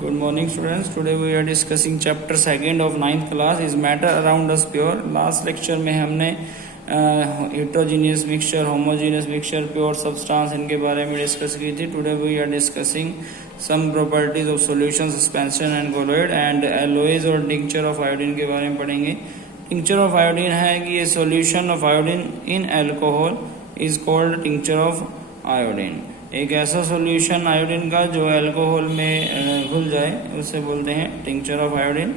Good morning, students. Today we are discussing chapter second of 9th class is matter around us pure. Last lecture में हमने heterogeneous mixture, homogeneous mixture, pure substance इनके बारे में discuss की थी. Today we are discussing some properties of solution, suspension and colloid and alloys और tincture of iodine के बारे में पढ़ेंगे. Tincture of iodine है कि ये solution of iodine in alcohol is called tincture of iodine. एक ऐसा सॉल्यूशन आयोडीन का जो अल्कोहल में घुल जाए उसे बोलते हैं tincture of iodine.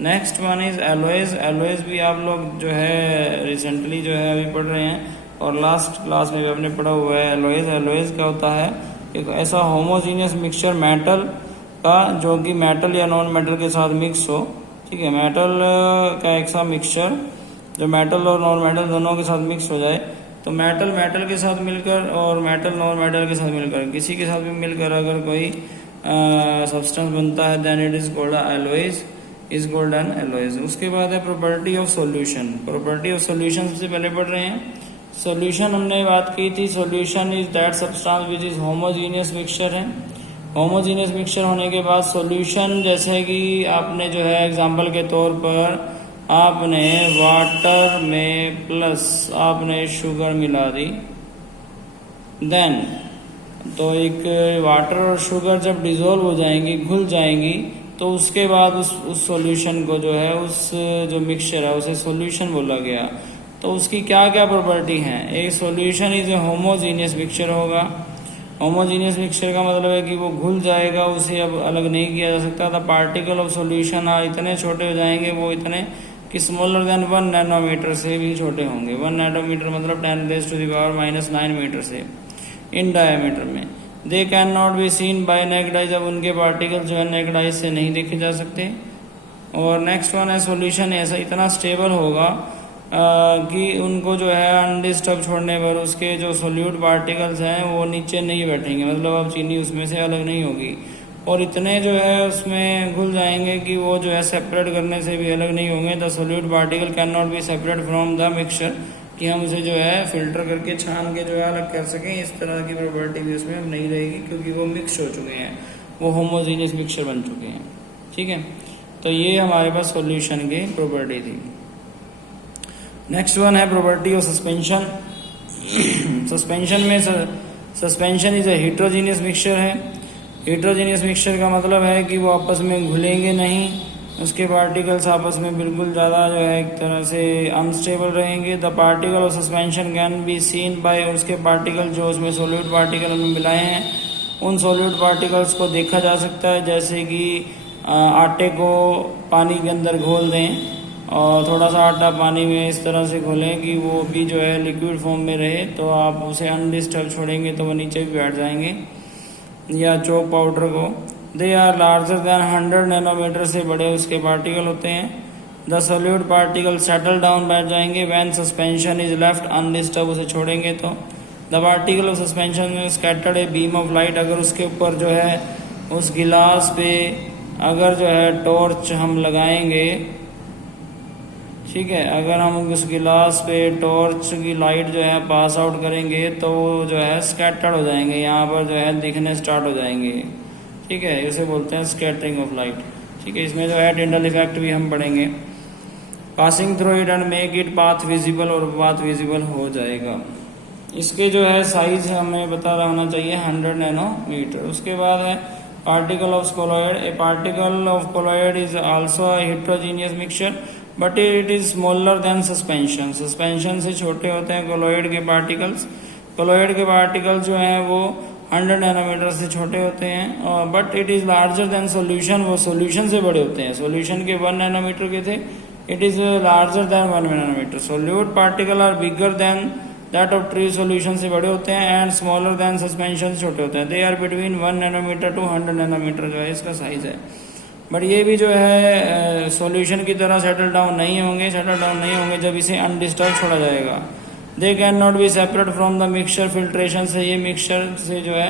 Next one is alloys. Alloys भी आप लोग जो है रिसेंटली जो है अभी पढ़ रहे हैं और लास्ट क्लास में भी आपने पढ़ा हुआ है. एलोएज एलोएज क्या होता है? एक ऐसा होमोजीनियस मिक्सचर मेटल का जो कि मेटल या नॉन मेटल के साथ मिक्स हो. ठीक है, मेटल का एक सा मिक्सचर जो मेटल और नॉन मेटल दोनों के साथ मिक्स हो जाए. तो मेटल मेटल के साथ मिलकर और मेटल नॉन मेटल के साथ मिलकर किसी के साथ भी मिलकर अगर कोई सब्सटेंस बनता है then it is called alloys. Is called an alloys. उसके बाद है property of solution. Property of solution सबसे पहले पढ़ रहे हैं. सॉल्यूशन हमने बात की थी. Solution is that substance which is homogeneous mixture है. होमोजीनियस मिक्सचर होने के बाद सॉल्यूशन जैसे कि आपने जो है एग्जांपल के तौर पर आपने वाटर में प्लस आपने शुगर मिला दी. देन तो एक वाटर और शुगर जब डिजोल्व हो जाएंगी, घुल जाएंगी, तो उसके बाद उस सॉल्यूशन को जो है उस जो मिक्सचर है उसे सॉल्यूशन बोला गया. तो उसकी क्या क्या प्रॉपर्टी हैं? एक solution is a homogeneous mixture होगा. होमोजीनियस मिक्सचर का मतलब है कि वो घुल जाएगा, उसे अब अलग नहीं किया जा सकता. द पार्टिकल ऑफ सॉल्यूशन इतने छोटे हो जाएंगे, वो इतने कि स्मॉलर देन 1 नैनोमीटर से भी छोटे होंगे. 1 नैनोमीटर मतलब 10⁻⁻⁹ मीटर से इन डायमीटर में. They can not be seen bye naked eye. जब उनके पार्टिकल जो है नेकेड आई से नहीं देखे जा सकते. और नेक्स्ट वन है सॉल्यूशन ऐसा इतना स्टेबल होगा कि उनको जो है अनडिस्टर्ब छोड़ने पर उसके जो सोल्यूट पार्टिकल्स हैं वो नीचे नहीं बैठेंगे. मतलब अब चीनी उसमें से अलग नहीं होगी और इतने जो है उसमें घुल जाएंगे कि वो जो है सेपरेट करने से भी अलग नहीं होंगे. The solute particle can not be separate from the mixture, कि हम उसे जो है फिल्टर करके छान के जो है अलग कर सकें. इस तरह की प्रॉपर्टी भी उसमें अब नहीं रहेगी क्योंकि वो मिक्स हो चुके हैं, वो होमोजीनियस मिक्सचर बन चुके हैं. ठीक है, तो ये हमारे पास सॉल्यूशन की प्रॉपर्टी थी. नेक्स्ट वन है प्रॉपर्टी ऑफ सस्पेंशन. सस्पेंशन में suspension is a heterogeneous mixture है. हेट्रोजीनियस मिक्सचर का मतलब है कि वो आपस में घुलेंगे नहीं, उसके पार्टिकल्स आपस में बिल्कुल ज़्यादा जो है एक तरह से अनस्टेबल रहेंगे. The particle of suspension can be seen by. उसके पार्टिकल जो उसमें सोल्यूट पार्टिकल में मिलाए हैं उन सोल्यूट पार्टिकल्स को देखा जा सकता है. जैसे कि आटे को पानी के अंदर घोल दें और थोड़ा सा आटा पानी में इस तरह से घोलें कि वो भी जो है लिक्विड फॉर्म में रहे, तो आप उसे अनडिस्टर्ब छोड़ेंगे तो वो नीचे भी बैठ जाएंगे. या चॉक पाउडर को they are larger than 100 nanometre से बड़े उसके पार्टिकल होते हैं. The solute particle settle down बैठ जाएंगे when suspension is left undisturb. उसे छोड़ेंगे तो द पार्टिकल ऑफ सस्पेंशन में scattered a beam of light. अगर उसके ऊपर जो है उस गिलास पे अगर जो है टॉर्च हम लगाएंगे, ठीक है, अगर हम उस गिलास पे टॉर्च की लाइट जो है पास आउट करेंगे तो वो जो है स्कैटर्ड हो जाएंगे, यहाँ पर जो है दिखने स्टार्ट हो जाएंगे. ठीक है, इसे बोलते हैं स्कैटरिंग ऑफ लाइट. ठीक है, इसमें जो है टिंडल इफेक्ट भी हम पढ़ेंगे. Passing through it and make it path visible, और पाथ विजिबल हो जाएगा. इसके जो है साइज हमें पता रहना चाहिए 100 नैनोमीटर. उसके बाद है particle of colloid. A particle of colloid is also heterogeneous mixture but it is smaller than suspension. Suspension से छोटे होते हैं कोलॉइड के पार्टिकल्स. कोलॉइड के पार्टिकल जो हैं वो 100 नैनोमीटर से छोटे होते हैं. But it is larger then solution. वो सोल्यूशन से बड़े होते हैं. सोल्यूशन के 1 नैनोमीटर के थे, it is larger than 1 nanometre. Solute particle are bigger than that of true. Solution से बड़े होते हैं एंड स्मॉलर देन सस्पेंशन से छोटे होते हैं. They are between 1 nanometre to 100 nanometre जो है इसका साइज है. बट ये भी जो है सॉल्यूशन की तरह सेटल डाउन नहीं होंगे जब इसे अनडिस्टर्ब छोड़ा जाएगा. They can not be separate from the mixture. Filtration से ये मिक्सचर से जो है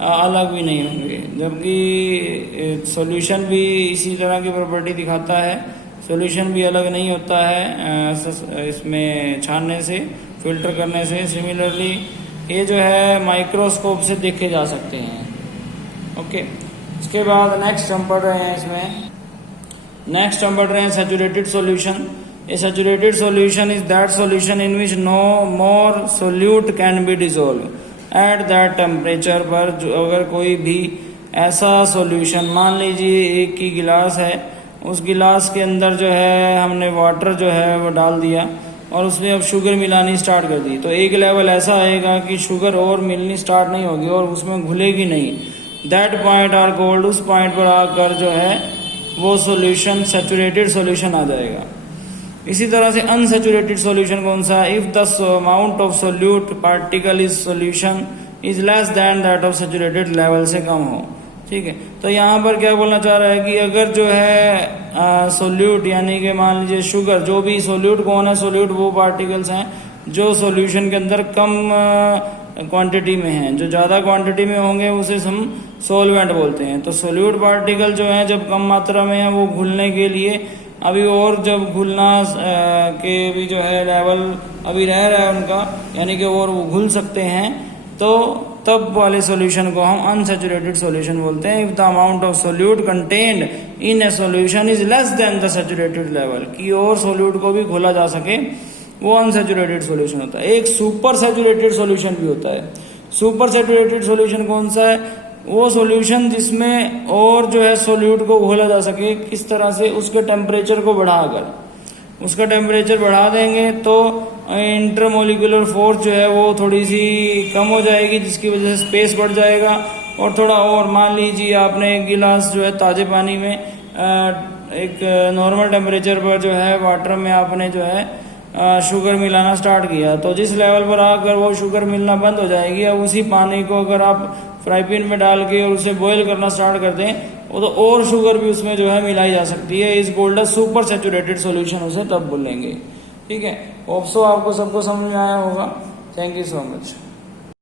अलग भी नहीं होंगे. जबकि सॉल्यूशन भी इसी तरह की प्रॉपर्टी दिखाता है. सॉल्यूशन भी अलग नहीं होता है इसमें छानने से, फिल्टर करने से. सिमिलरली ये जो है माइक्रोस्कोप से देखे जा सकते हैं. ओके, इसके बाद नेक्स्ट हम पढ़ रहे हैं saturated solution. A saturated solution is that solution in which no more solute can be dissolve at that temperature. पर जो अगर कोई भी ऐसा सॉल्यूशन, मान लीजिए एक ही गिलास है, उस गिलास के अंदर जो है हमने वाटर जो है वो डाल दिया और उसमें अब शुगर मिलानी स्टार्ट कर दी, तो एक लेवल ऐसा आएगा कि शुगर और मिलनी स्टार्ट नहीं होगी और उसमें घुलेगी नहीं। दैट पॉइंट आर कॉल्ड, उस पॉइंट पर आकर जो है वो सॉल्यूशन सैचुरेटेड सॉल्यूशन आ जाएगा। इसी तरह से अनसैचुरेटेड सॉल्यूशन कौन सा है? If the amount of solute particle is solution is less than that of saturated, level से कम हो। ठीक है, तो यहाँ पर क्या बोलना चाह रहा है कि अगर जो है सोल्यूट यानी कि मान लीजिए शुगर, जो भी सोल्यूट कौन है? सोल्यूट वो पार्टिकल्स हैं जो सॉल्यूशन के अंदर कम क्वांटिटी में हैं, जो ज़्यादा क्वांटिटी में होंगे उसे हम सॉल्वेंट बोलते हैं। तो सोल्यूट पार्टिकल जो है जब कम मात्रा में है वो घुलने के लिए अभी, और जब घुलना के भी जो है लेवल अभी रह रहा है उनका, यानी कि और वो घुल सकते हैं, तो तब वाले सॉल्यूशन को हम अनसैचुरेटेड सॉल्यूशन बोलते हैं। If the amount of solute contained in A solution is less than the saturated level, की और सोल्यूट को भी घोला जा सके, वो अनसैचुरेटेड सॉल्यूशन होता है। एक सुपर सैचुरेटेड सॉल्यूशन भी होता है। सुपर सैचुरेटेड सॉल्यूशन कौन सा है? वो सॉल्यूशन जिसमें और जो है सोल्यूट को घोला जा सके। किस तरह से? उसके टेम्परेचर को बढ़ाकर, उसका टेम्परेचर बढ़ा देंगे तो इंटरमोलिकुलर फोर्स जो है वो थोड़ी सी कम हो जाएगी, जिसकी वजह से स्पेस बढ़ जाएगा। और थोड़ा और, मान लीजिए आपने एक गिलास जो है ताजे पानी में एक नॉर्मल टेम्परेचर पर जो है वाटर में आपने जो है शुगर मिलाना स्टार्ट किया, तो जिस लेवल पर आकर वो शुगर मिलना बंद हो जाएगी। अब उसी पानी को अगर आप फ्राई पैन में डाल के और उसे बॉईल करना स्टार्ट कर दें, वो तो और शुगर भी उसमें जो है मिलाई जा सकती है। इस गोल्ड सुपर सैचुरेटेड सॉल्यूशन उसे तब बोलेंगे। ठीक है, होप सो आपको सबको समझ में आया होगा। Thank you so much.